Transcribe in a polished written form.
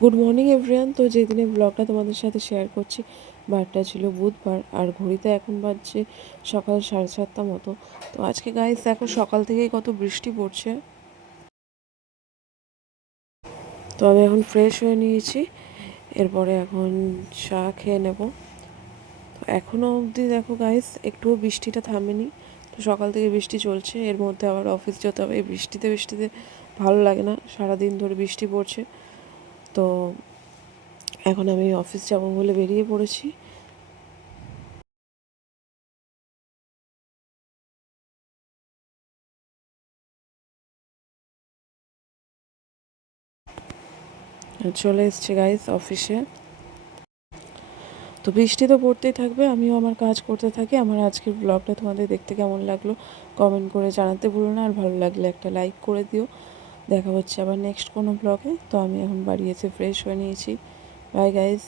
Good morning everyone. তো যেদিনের ব্লগটা তোমাদের সাথে শেয়ার করছি, বারটা ছিল বুধবার, আর ঘড়িতে এখন বাজছে সকাল 7:30 মতো। তো আজকে গাইস দেখো সকাল থেকেই কত বৃষ্টি পড়ছে। তো আমি এখন ফ্রেশ হয়ে নিয়েছি, এরপরে এখন চা খেয়ে নেব। তো এখনও অবধি দেখো গাইস একটুও বৃষ্টিটা থামেনি। তো সকাল থেকে বৃষ্টি চলছে, এর মধ্যে আবার অফিস যেতে হবে। এই বৃষ্টিতে বৃষ্টিতে ভালো লাগে না, সারাদিন ধরে বৃষ্টি পড়ছে। তো এখন আমি অফিস যাব বলে বেরিয়ে পড়েছি। চলে এসেছি গাইস অফিসে। তো বৃষ্টি তো পড়তেই থাকবে, আমিও আমার কাজ করতে থাকি। আমার আজকের ব্লগটা তোমাদের দেখতে কেমন লাগলো কমেন্ট করে জানাতে ভুলো না, আর ভালো লাগলে একটা লাইক করে দিও। দেখা হচ্ছে আবার নেক্সট কোনো ব্লগে। তো আমি এখন বাড়ি এসে ফ্রেশ হয়ে নিয়েছি। Bye guys.